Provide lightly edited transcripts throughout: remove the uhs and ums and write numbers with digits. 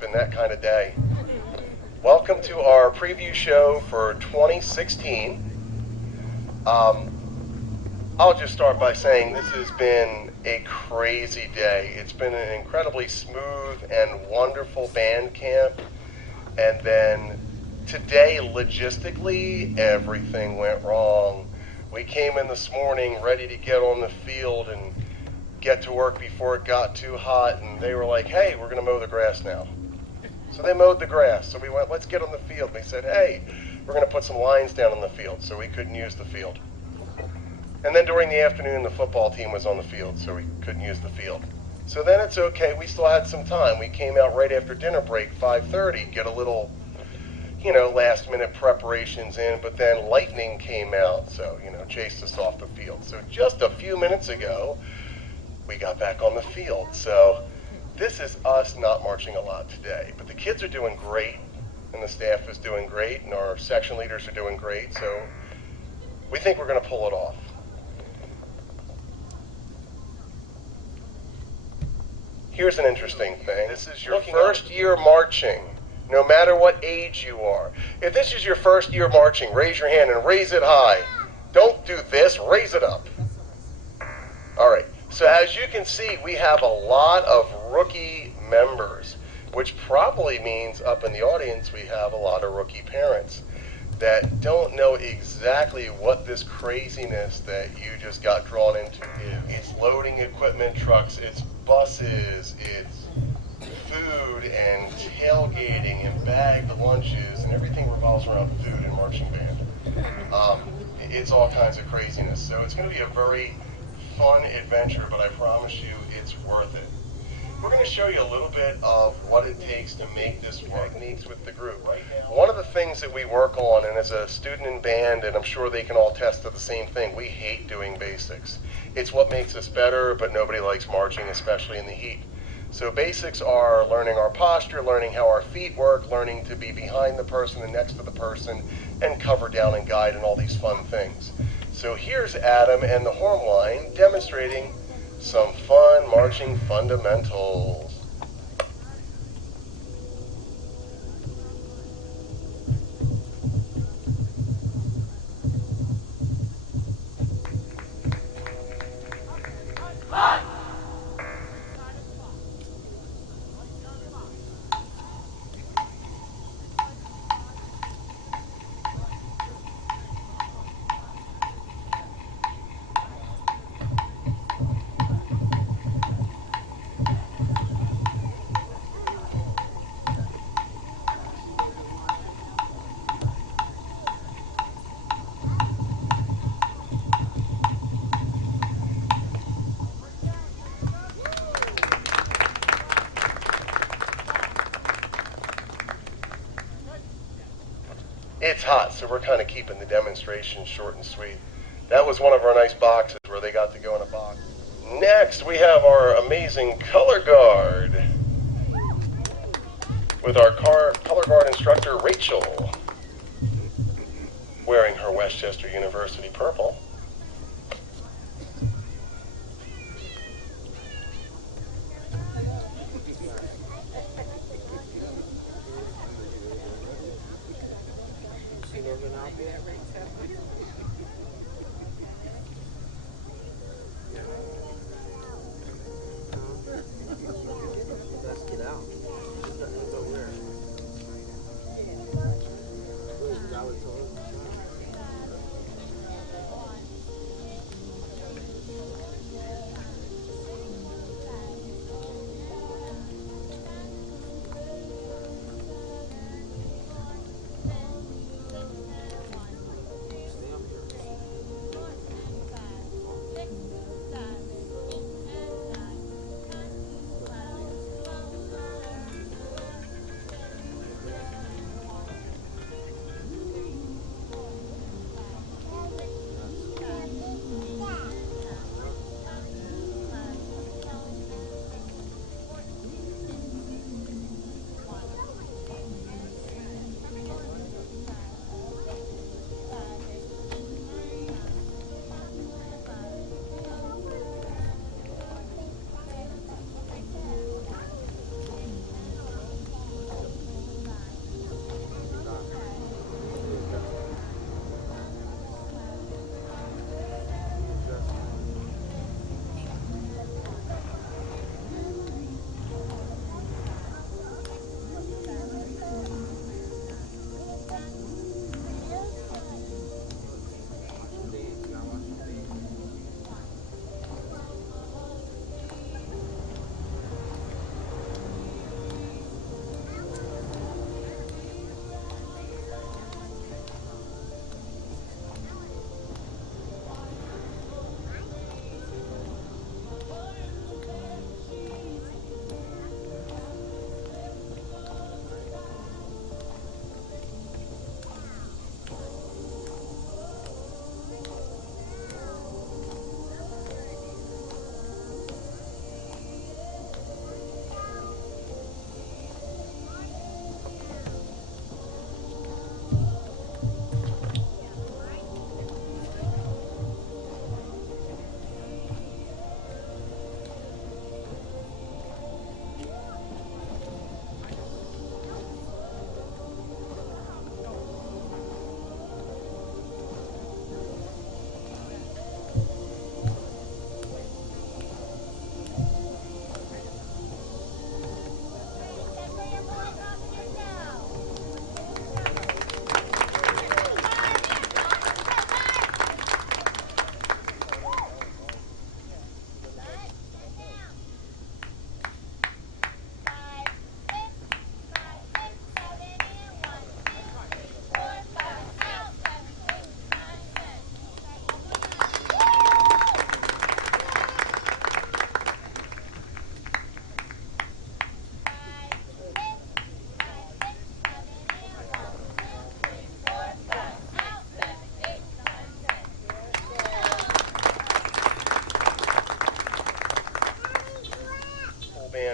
been that kind of day. Welcome to our preview show for 2016. I'll just start by saying this has been a crazy day. It's been an incredibly smooth and wonderful band camp. And then today, logistically, everything went wrong. We came in this morning ready to get on the field and get to work before it got too hot, and they were like, hey, we're going to mow the grass now. So they mowed the grass. So we went, let's get on the field. They said, hey, we're going to put some lines down on the field, so we couldn't use the field. And then during the afternoon, the football team was on the field, so we couldn't use the field. So then it's okay. We still had some time. We came out right after dinner break, 5:30, get a little, last minute preparations in, but then lightning came out, so, chased us off the field. So just a few minutes ago, we got back on the field. So this is us not marching a lot today, but the kids are doing great, and the staff is doing great, and our section leaders are doing great, so we think we're going to pull it off. Here's an interesting thing. This is your first year marching, no matter what age you are. If this is your first year marching, raise your hand and raise it high. Don't do this, raise it up. All right, so as you can see, we have a lot of rookie members, which probably means up in the audience we have a lot of rookie parents that don't know exactly what this craziness that you just got drawn into is. It's loading equipment trucks, it's buses, it's food and tailgating and bagged lunches, and everything revolves around food and marching band. It's all kinds of craziness. So it's going to be a very fun adventure, but I promise you it's worth it. We're going to show you a little bit of what it takes to make this work. Techniques with the group. One of the things that we work on, and as a student in band, and I'm sure they can all attest to the same thing, we hate doing basics. It's what makes us better, but nobody likes marching, especially in the heat. So basics are learning our posture, learning how our feet work, learning to be behind the person and next to the person, and cover down and guide and all these fun things. So here's Adam and the horn line demonstrating some fun marching fundamentals. It's hot, so we're kind of keeping the demonstration short and sweet. That was one of our nice boxes where they got to go in a box. Next, we have our amazing color guard with our color guard instructor, Rachel, wearing her Westchester University purple. Let's get out.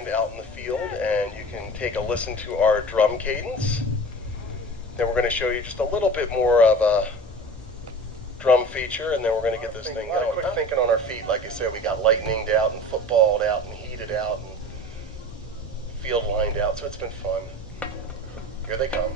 around out in the field and you can take a listen to our drum cadence. Then we're going to show you just a little bit more of a drum feature, and then we're going to get this thing going. Quick thinking on our feet. Like I said, we got lightninged out and footballed out and heated out and field lined out, so it's been fun. Here they come.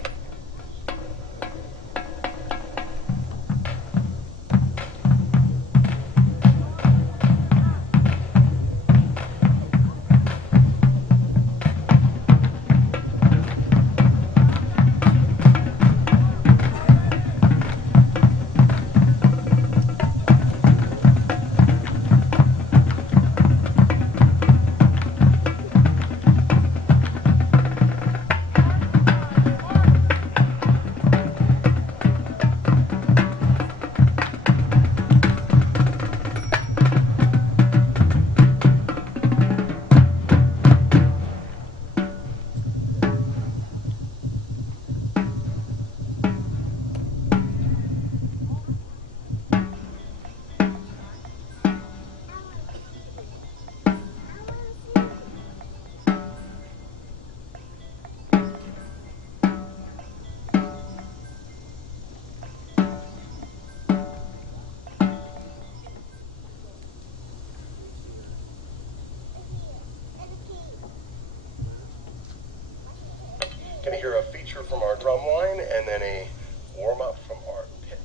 Gonna hear a feature from our drum line and then a warm-up from our pit.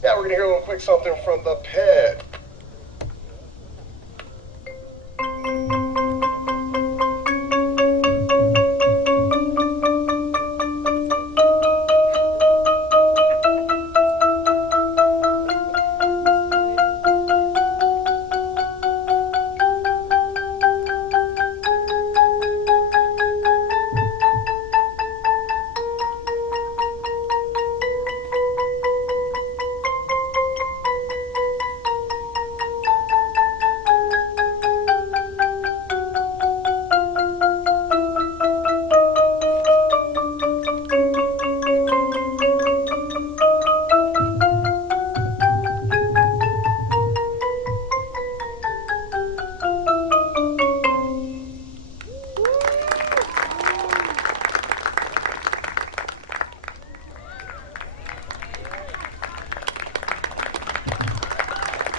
Now we're going to hear a little quick something from the Penn.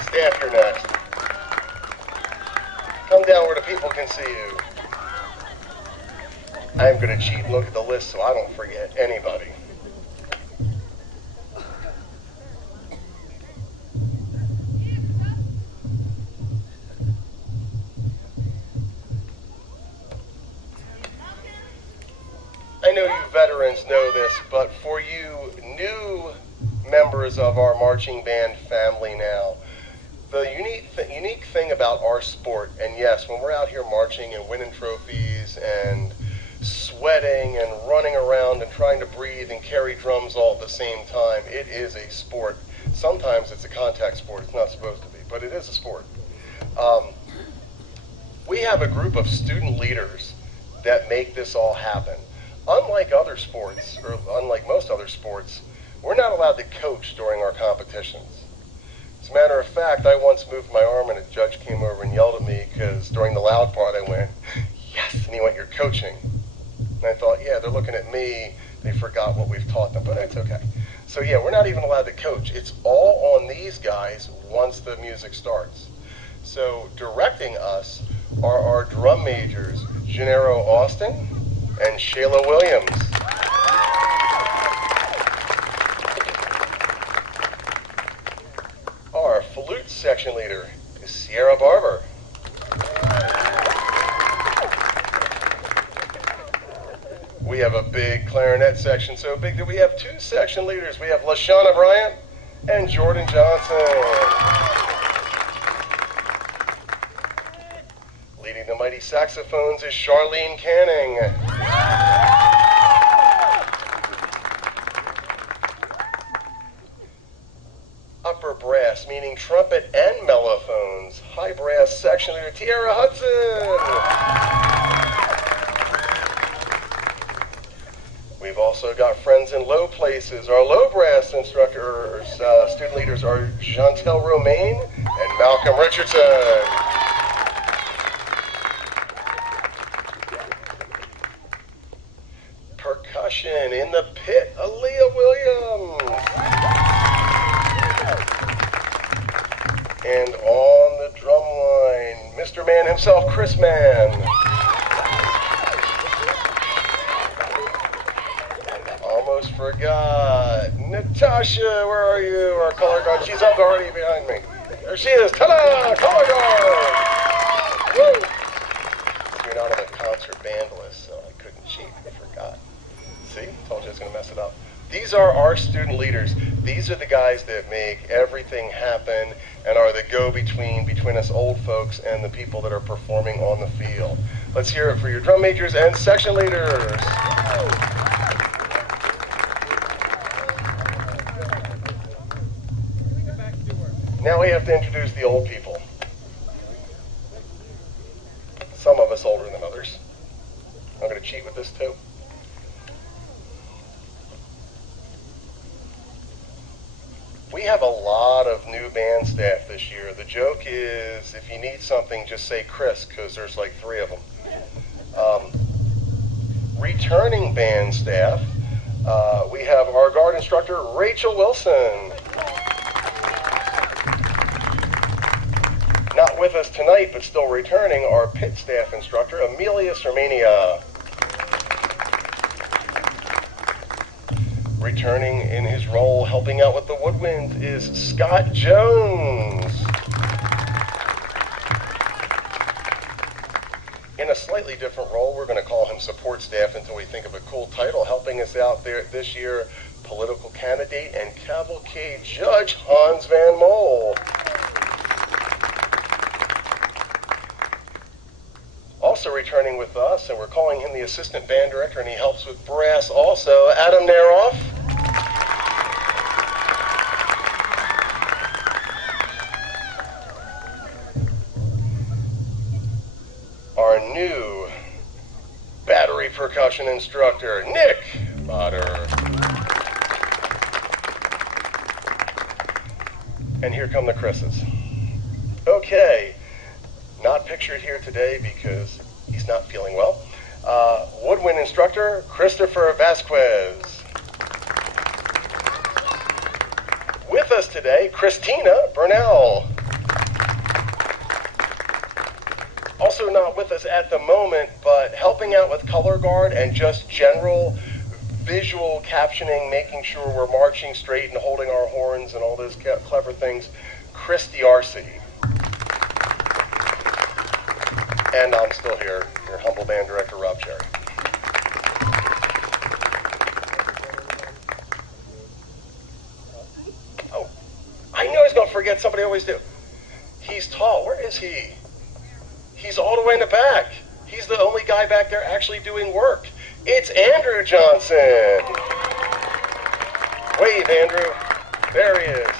Staff, you're next. Come down where the people can see you. I am going to cheat and look at the list so I don't forget anybody. I know you veterans know this, but for you new members of our marching band family now, the unique thing about our sport, and yes, when we're out here marching and winning trophies and sweating and running around and trying to breathe and carry drums all at the same time, it is a sport. Sometimes it's a contact sport. It's not supposed to be, but it is a sport. We have a group of student leaders that make this all happen. Unlike other sports, or unlike most other sports, we're not allowed to coach during our competitions. As a matter of fact, I once moved my arm and a judge came over and yelled at me because during the loud part I went, "Yes," and he went, "You're coaching." And I thought, yeah, they're looking at me, they forgot what we've taught them, but it's okay. So yeah, we're not even allowed to coach. It's all on these guys once the music starts. So directing us are our drum majors, Gennaro Austin and Shayla Williams. Our flute section leader is Sierra Barber. We we have a big clarinet section, so big that we have two section leaders. We have LaShawna Bryant and Jordan Johnson. Leading the mighty saxophones is Charlene Canning. Upper brass, meaning trumpet and mellophones, high brass section leader Tiara Hudson. We've also got friends in low places. Our low brass instructors, student leaders are Chantel Romaine and Malcolm Richardson. Percussion in the pit, Aaliyah Williams. And on the drum line, Mr. Man himself, Chris Mann. Almost forgot. Natasha, where are you? Our color guard. She's up already behind me. There she is. Ta-da! Color guard! Woo! You're not on a concert band list, so I couldn't cheat. I forgot. See? Told you I was going to mess it up. These are our student leaders. These are the guys that make everything happen and are the go-between between us old folks and the people that are performing on the field. Let's hear it for your drum majors and section leaders. Now we have to introduce the old people. Some of us older than others. I'm going to cheat with this too. We have a lot of new band staff this year. The joke is, if you need something, just say Chris, because there's like 3 of them. Returning band staff, we have our guard instructor, Rachel Wilson. Not with us tonight, but still returning, our pit staff instructor, Amelia Sermania. Returning in his role, helping out with the woodwind, is Scott Jones. In a slightly different role, we're going to call him support staff until we think of a cool title, helping us out there this year, political candidate and cavalcade judge, Hans Van Mol. Also returning with us, and we're calling him the assistant band director, and he helps with brass also, Adam Naroff. Our new battery percussion instructor, Nick Potter. And here come the Chris's. Okay. Not pictured here today because he's not feeling well. Woodwind instructor, Christopher Vasquez. With us today, Christina Burnell. Also not with us at the moment, but helping out with color guard and just general visual captioning, making sure we're marching straight and holding our horns and all those clever things, Christy Arcee. And I'm still here, your humble band director, Rob Cherry. Oh, I knew I was going to forget somebody I always do. He's tall. Where is he? He's all the way in the back. He's the only guy back there actually doing work. It's Andrew Johnson. Wave, Andrew. There he is.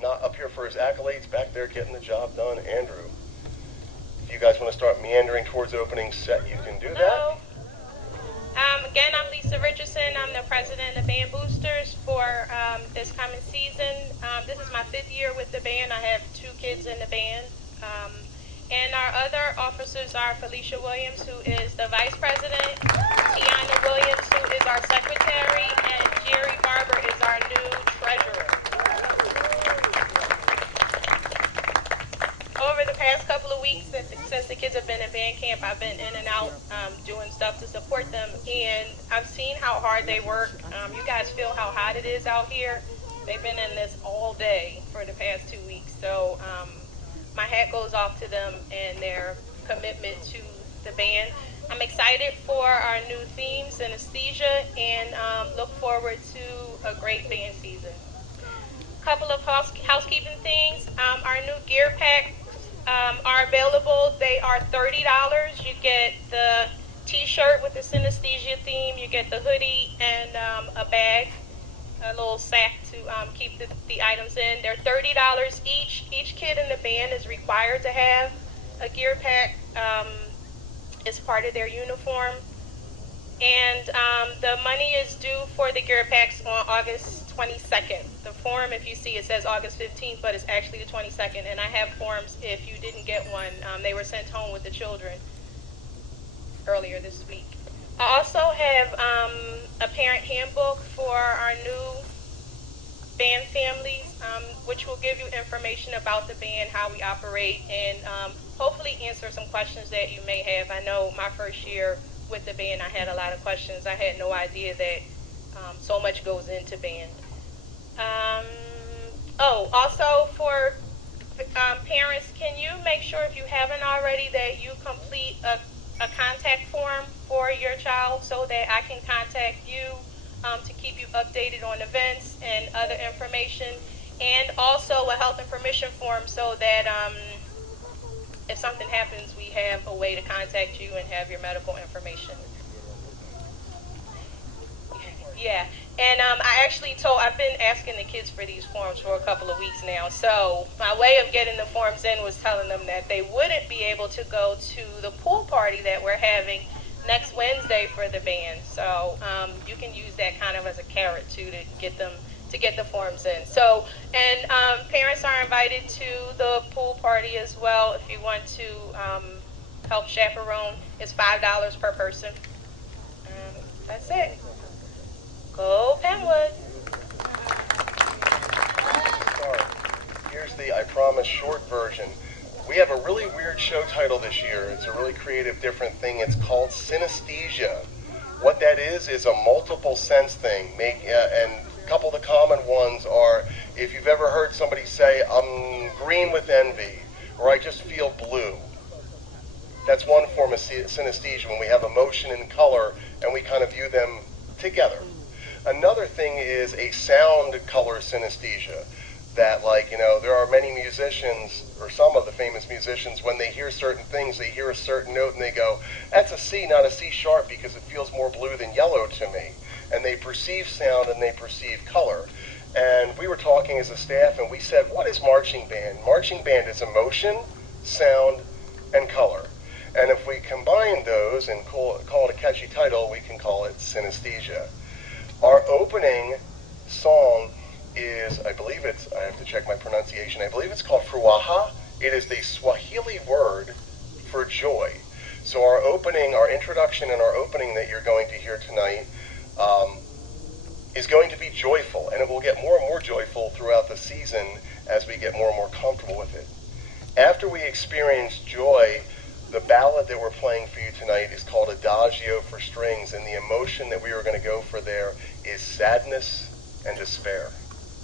Not up here for his accolades, back there getting the job done. Andrew. If you guys want to start meandering towards the opening set, you can do that. Hello. Again, I'm Lisa Richardson. I'm the president of Band Boosters for this coming season. This is my 5th year with the band. I have 2 kids in the band. And our other officers are Felicia Williams, who is the vice president, Tiana Williams, who is our secretary, and Jerry Barber is our new treasurer. Over the past couple of weeks, since the kids have been in band camp, I've been in and out doing stuff to support them, and I've seen how hard they work. You guys feel how hot it is out here. They've been in this all day for the past 2 weeks, so my hat goes off to them and their commitment to the band. I'm excited for our new theme, synesthesia, and look forward to a great band season. Couple of housekeeping things. Our new gear packs are available. They are $30. You get the t-shirt with the synesthesia theme. You get the hoodie and a bag, a little sack to keep the items in. They're $30 each. Each kid in the band is required to have a gear pack as part of their uniform. And the money is due for the gear packs on August 22nd. The form, if you see, it says August 15th, but it's actually the 22nd. And I have forms if you didn't get one. They were sent home with the children earlier this week. I also have a parent handbook for our new band families, which will give you information about the band, how we operate, and hopefully answer some questions that you may have. I know my first year with the band, I had a lot of questions. I had no idea that so much goes into band. Also for parents, can you make sure, if you haven't already, that you complete a contact form for your child so that I can contact you to keep you updated on events and other information, and also a health information form so that if something happens, we have a way to contact you and have your medical information. Yeah, and I've been asking the kids for these forms for a couple of weeks now. So my way of getting the forms in was telling them that they wouldn't be able to go to the pool party that we're having next Wednesday for the band. So you can use that kind of as a carrot too to get the forms in. So, and parents are invited to the pool party as well. If you want to help chaperone, it's $5 per person. That's it. Go Penwood. Here's the I promise short version. We have a really weird show title this year. It's a really creative, different thing. It's called synesthesia. What that is a multiple sense thing. And a couple of the common ones are, if you've ever heard somebody say, I'm green with envy, or I just feel blue. That's one form of synesthesia, when we have emotion and color and we kind of view them together. Another thing is a sound color synesthesia. That, there are many musicians, or some of the famous musicians, when they hear certain things, they hear a certain note and they go, that's a C, not a C sharp, because it feels more blue than yellow to me. And they perceive sound and they perceive color. And we were talking as a staff and we said, what is marching band? Marching band is emotion, sound, and color. And if we combine those and call it a catchy title, we can call it synesthesia. Our opening song is, I have to check my pronunciation, I believe it's called Fruaha. It is the Swahili word for joy. So our introduction and our opening that you're going to hear tonight is going to be joyful, and it will get more and more joyful throughout the season as we get more and more comfortable with it. After we experience joy, the ballad that we're playing for you tonight is called Adagio for Strings, and the emotion that we are going to go for there is sadness and despair.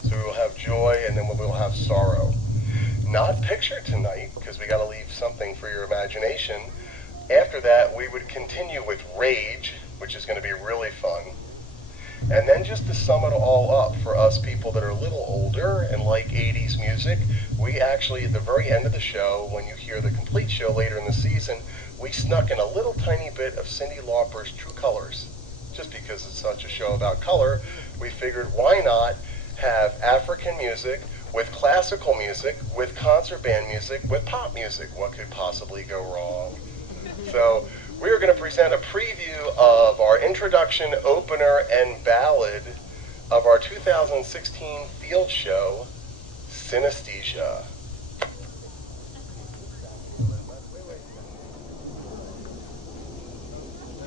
So we will have joy, and then we will have sorrow. Not pictured tonight, because we got to leave something for your imagination. After that, we would continue with Rage, which is going to be really fun. And then just to sum it all up, for us people that are a little older and like 80s music, we actually, at the very end of the show, when you hear the complete show later in the season, we snuck in a little tiny bit of Cyndi Lauper's True Colors. Just because it's such a show about color, we figured why not have African music with classical music, with concert band music, with pop music. What could possibly go wrong? So we're going to present a preview of our introduction, opener, and ballad of our 2016 field show, Synesthesia.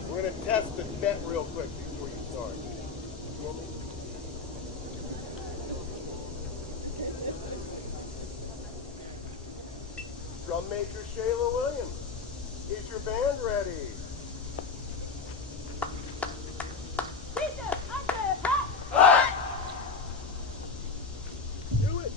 We're going to test the net real quick before you start. Drum Major Shayla Williams, is your band ready? Do it!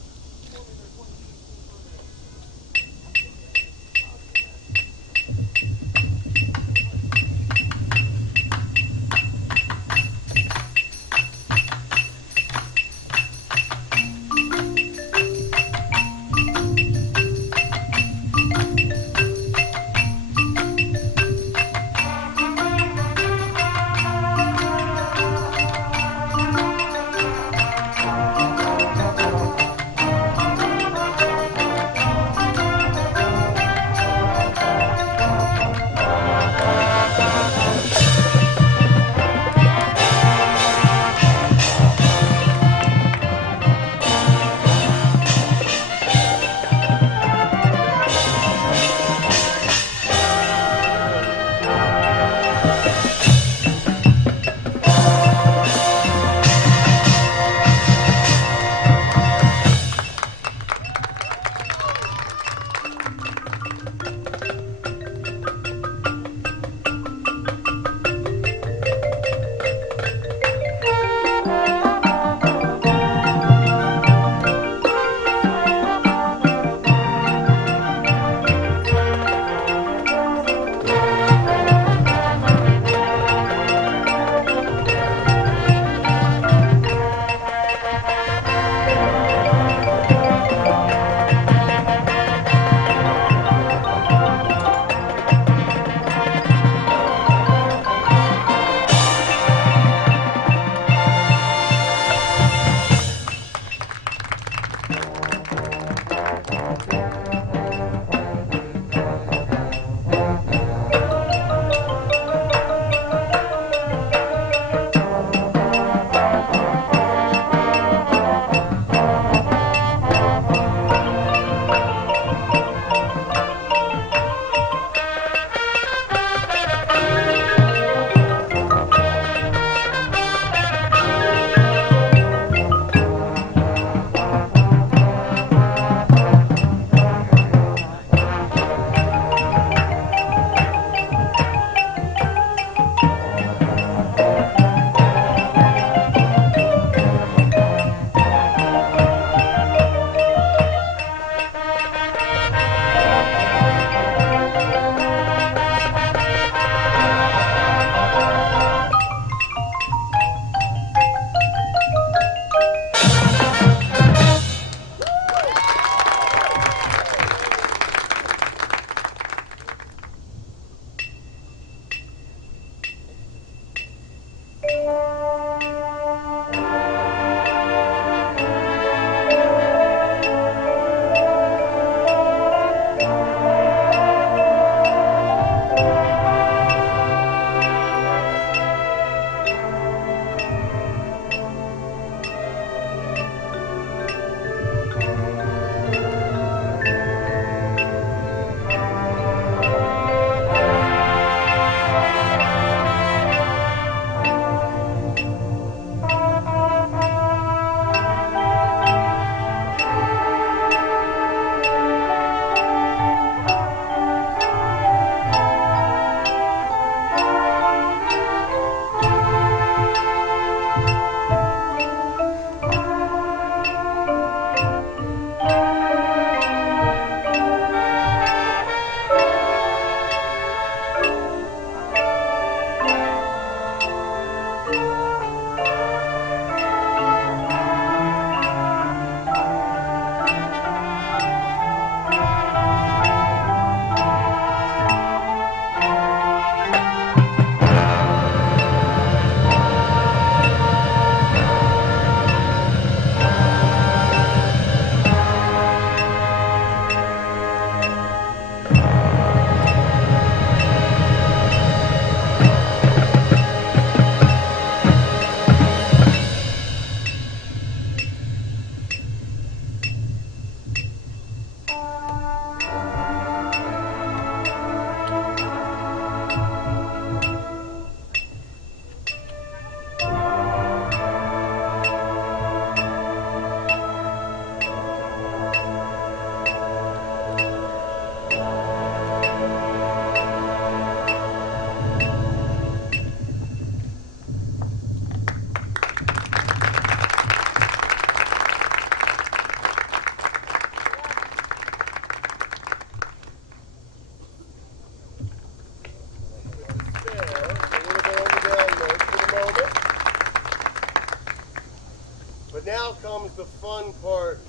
now comes the fun part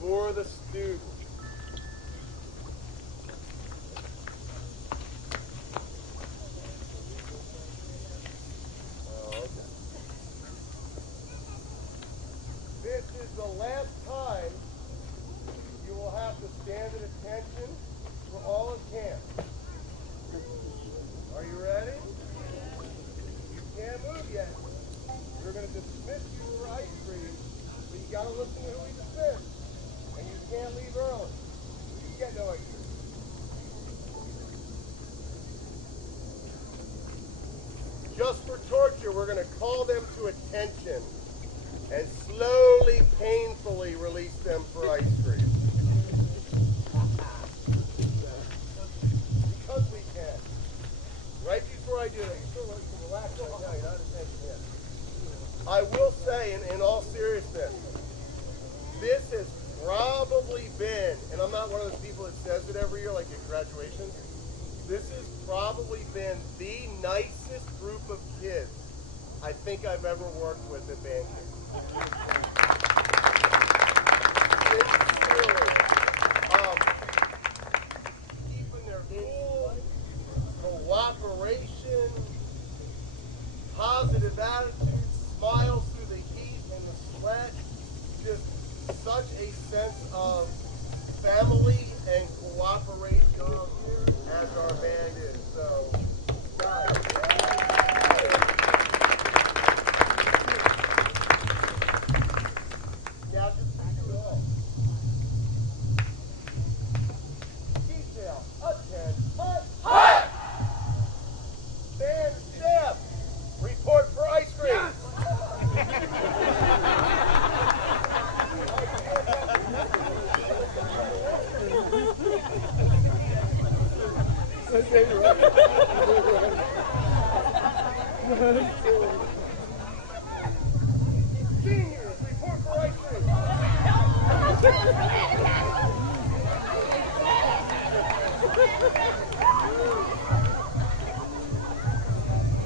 for the students. Oh, okay. This is the last time you will have to stand at attention for all of camp. Are you ready? You can't move yet. We're going to dismiss you for ice cream, but you got to listen to who we dismiss. And you can't leave early. You get no ice cream. Just for torture, we're going to call them to attention and slowly, painfully release them for ice cream. Because we can. Right before I do that, you can relax right now. You're not in tension yet. I will say, in all seriousness, this has probably been, and I'm not one of those people that says it every year, like at graduation, this has probably been the nicest group of kids I think I've ever worked with at band camp. Sincerely. Keeping their cool, cooperation, positive attitude, smiles through the heat and the sweat, just such a sense of family and cooperation as our band is. So, guys. Now just for you all. Detail, attend, hut, hut! Band staff, report for ice cream. Seniors, report for ice cream.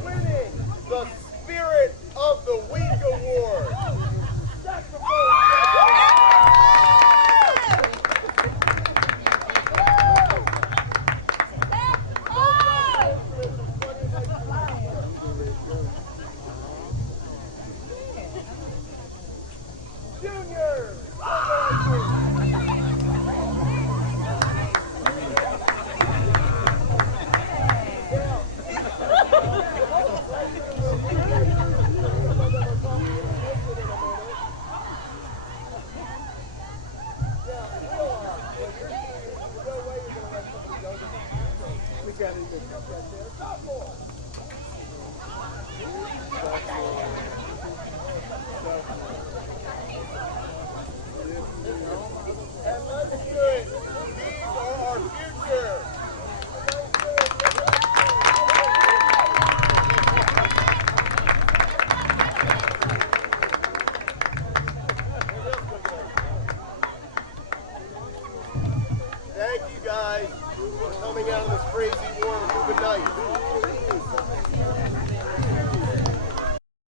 Winning the Spirit of the Week Award. Juniors! And let's do it. These are our future.